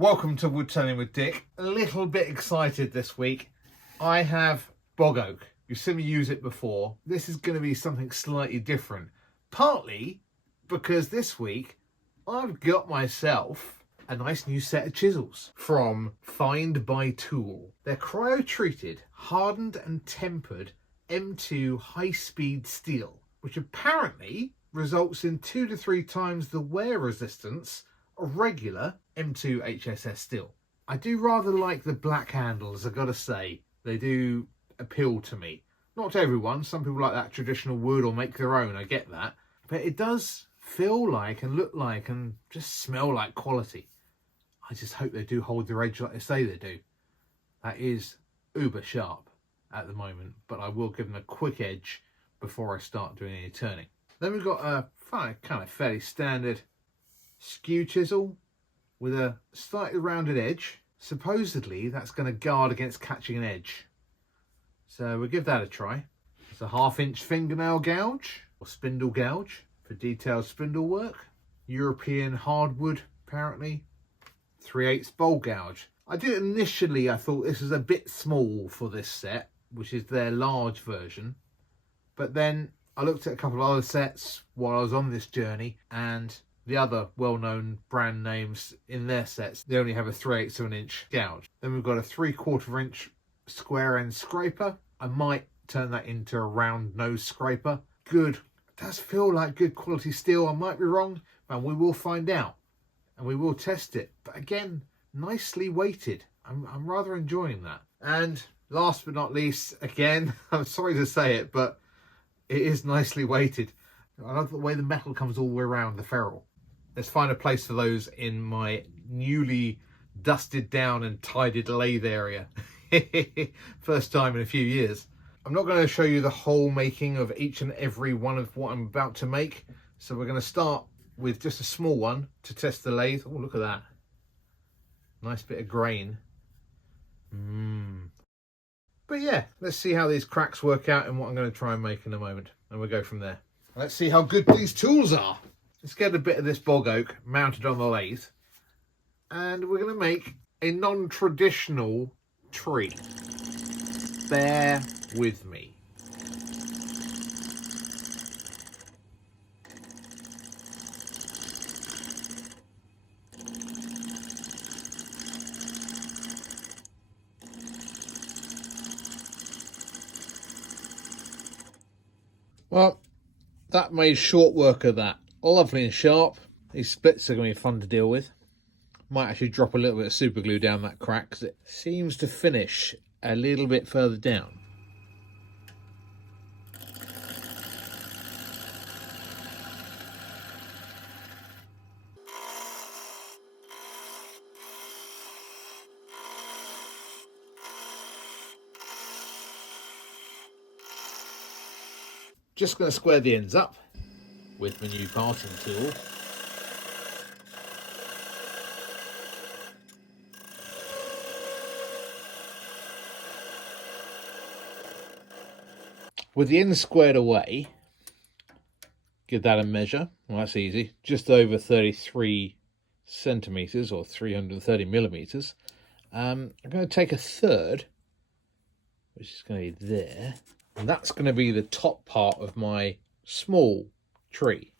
Welcome to Woodturning with Dick. A little bit excited this week. I have bog oak. You've seen me use it before. This is going to be something slightly different. Partly because this week I've got myself a nice new set of chisels from Find by Tool. They're cryo-treated, hardened and tempered M2 high-speed steel, which apparently results in 2 to 3 times the wear resistance of regular M2 HSS steel. I do rather like the black handles, I've got to say. They do appeal to me. Not to everyone, some people like that traditional wood or make their own, I get that. But it does feel like and look like and just smell like quality. I just hope they do hold their edge like they say they do. That is uber sharp at the moment, but I will give them a quick edge before I start doing any turning. Then we've got a kind of fairly standard skew chisel with a slightly rounded edge. Supposedly that's going to guard against catching an edge, so we'll give that a try. It's a 1/2 inch fingernail gouge or spindle gouge for detailed spindle work. European hardwood, apparently. 3/8 bowl gouge. I thought this was a bit small for this set, which is their large version, but then I looked at a couple of other sets while I was on this journey, and the other well-known brand names in their sets, they only have a 3/8 of an inch gouge. Then we've got a 3/4 inch square end scraper. I might turn that into a round nose scraper. Good. It does feel like good quality steel. I might be wrong, and we will find out. And we will test it. But again, nicely weighted. I'm rather enjoying that. And last but not least, again, I'm sorry to say it, but it is nicely weighted. I love the way the metal comes all the way around the ferrule. Let's find a place for those in my newly dusted down and tidied lathe area. First time in a few years. I'm not going to show you the whole making of each and every one of what I'm about to make. So we're going to start with just a small one to test the lathe. Oh, look at that. Nice bit of grain. But yeah, let's see how these cracks work out and what I'm going to try and make in a moment. And we'll go from there. Let's see how good these tools are. Let's get a bit of this bog oak mounted on the lathe. And we're going to make a non-traditional tree. Bear with me. Well, that made short work of that. Lovely and sharp. These splits are going to be fun to deal with. Might actually drop a little bit of super glue down that crack because it seems to finish a little bit further down. Just going to square the ends up with my new parting tool. With the ends squared away, give that a measure. Well, that's easy. Just over 33 centimetres or 330 millimetres. I'm going to take a third, which is going to be there. And that's going to be the top part of my small tree.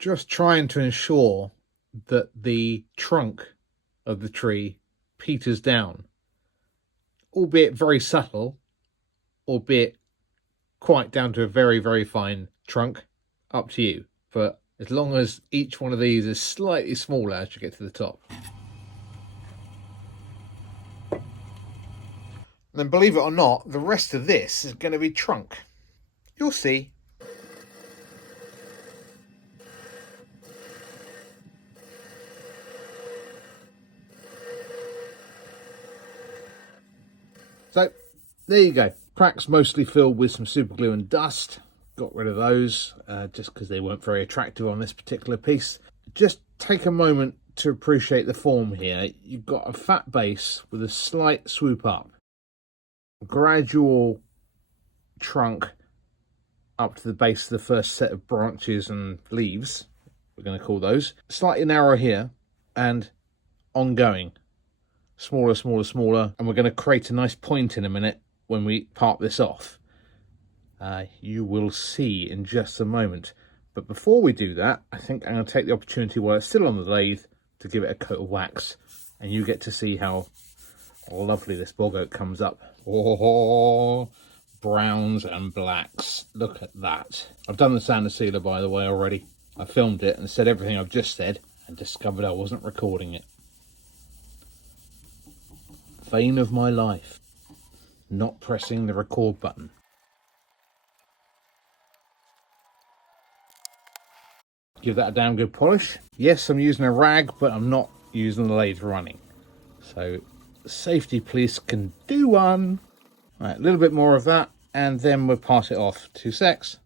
Just trying to ensure that the trunk of the tree peters down, albeit very subtle, albeit quite down to a very, very fine trunk, up to you. But as long as each one of these is slightly smaller as you get to the top. Then believe it or not, the rest of this is going to be trunk. You'll see. So there you go. Cracks mostly filled with some super glue and dust. Got rid of those just because they weren't very attractive on this particular piece. Just take a moment to appreciate the form here. You've got a fat base with a slight swoop up, gradual trunk up to the base of the first set of branches and leaves, we're going to call those. Slightly narrower here and ongoing. Smaller, smaller, smaller. And we're going to create a nice point in a minute when we part this off. You will see in just a moment. But before we do that, I think I'm going to take the opportunity while it's still on the lathe to give it a coat of wax. And you get to see how lovely this bog oak comes up. Oh, browns and blacks. Look at that. I've done the sander sealer, by the way, already. I filmed it and said everything I've just said and discovered I wasn't recording it. Vein of my life. Not pressing the record button. Give that a damn good polish. Yes, I'm using a rag, but I'm not using the lathe running. So the safety police can do one. Right, a little bit more of that, and then we'll pass it off. 2 secs.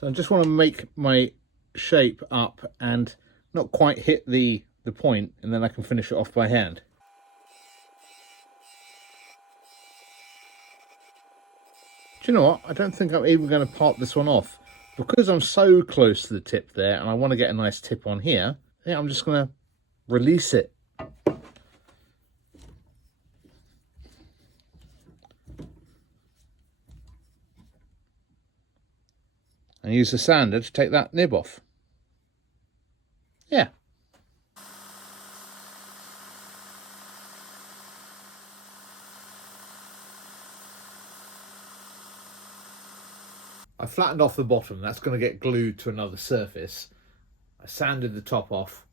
So I just want to make my shape up and not quite hit the point, and then I can finish it off by hand. Do you know what? I don't think I'm even going to part this one off. Because I'm so close to the tip there, and I want to get a nice tip on here, I think I'm just going to release it. And use the sander to take that nib off. Yeah. I flattened off the bottom. That's going to get glued to another surface. I sanded the top off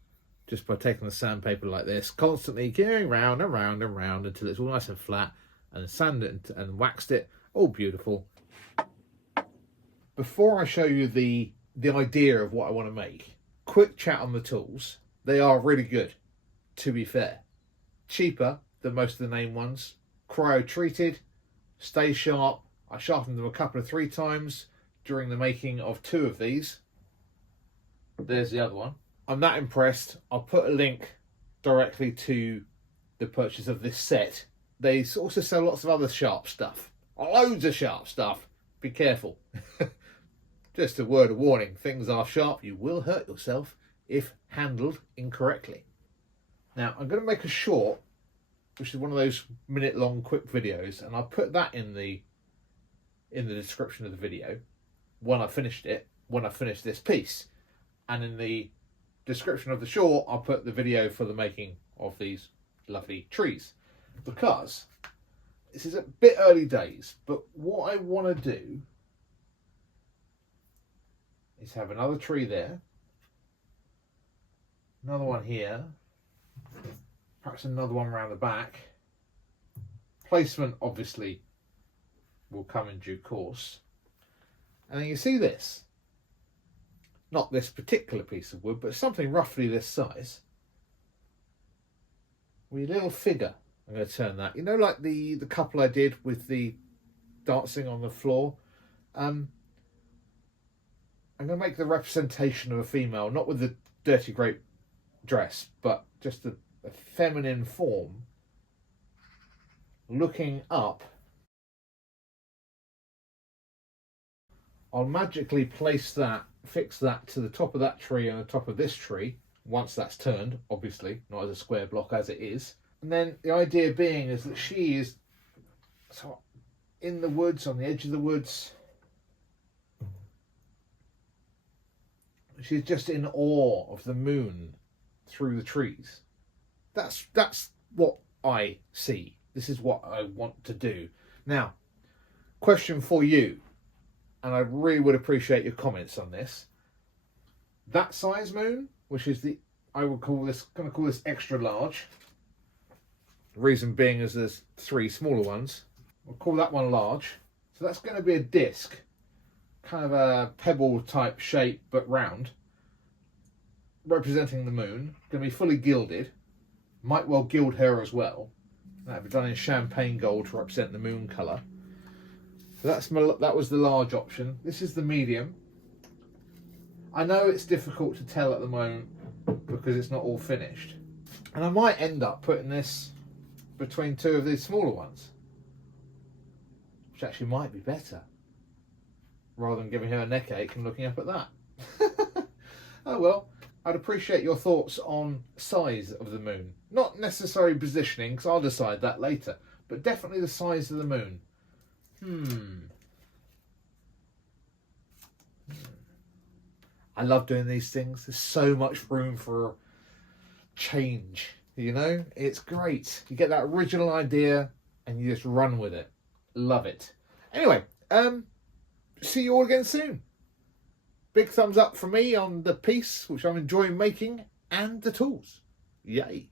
just by taking the sandpaper like this, constantly going round and round and round until it's all nice and flat, and then sanded it and waxed it. All beautiful. Before I show you the idea of what I want to make, quick chat on the tools. They are really good, to be fair. Cheaper than most of the name ones. Cryo treated, stay sharp. I sharpened them a couple of 3 times during the making of 2 of these. There's the other one. I'm that impressed. I'll put a link directly to the purchase of this set. They also sell lots of other sharp stuff. Loads of sharp stuff. Be careful. Just a word of warning. Things are sharp. You will hurt yourself if handled incorrectly. Now, I'm going to make a short, which is one of those minute-long quick videos, and I'll put that in the description of the video when I finished it, when I finished this piece. And in the description of the short, I'll put the video for the making of these lovely trees. Because this is a bit early days, but what I want to do is have another tree there, another one here, perhaps another one around the back. Placement obviously will come in due course. And then you see this. Not this particular piece of wood, but something roughly this size. With a little figure. I'm going to turn that. You know, like the couple I did with the dancing on the floor? I'm going to make the representation of a female, not with the dirty grape dress, but just a feminine form looking up. I'll magically place that, fix that to the top of that tree and the top of this tree, once that's turned, obviously, not as a square block as it is. And then the idea being is that she is sort of in the woods, on the edge of the woods. She's just in awe of the moon through the trees. That's what I see. This is what I want to do. Now, question for you. And I really would appreciate your comments on this. That size moon, which is going to call this extra large. The reason being is there's 3 smaller ones. We'll call that one large. So that's going to be a disc, kind of a pebble type shape but round, representing the moon. Going to be fully gilded, might well gild her as well. That'll be done in champagne gold to represent the moon colour. So that was the large option. This is the medium. I know it's difficult to tell at the moment because it's not all finished. And I might end up putting this between two of these smaller ones, which actually might be better, rather than giving her a neck ache and looking up at that. Oh well, I'd appreciate your thoughts on size of the moon. Not necessarily positioning, because I'll decide that later, but definitely the size of the moon. I love doing these things. There's so much room for change, you know? It's great. You get that original idea and you just run with it. Love it. Anyway, see you all again soon. Big thumbs up from me on the piece, which I'm enjoying making, and the tools. Yay.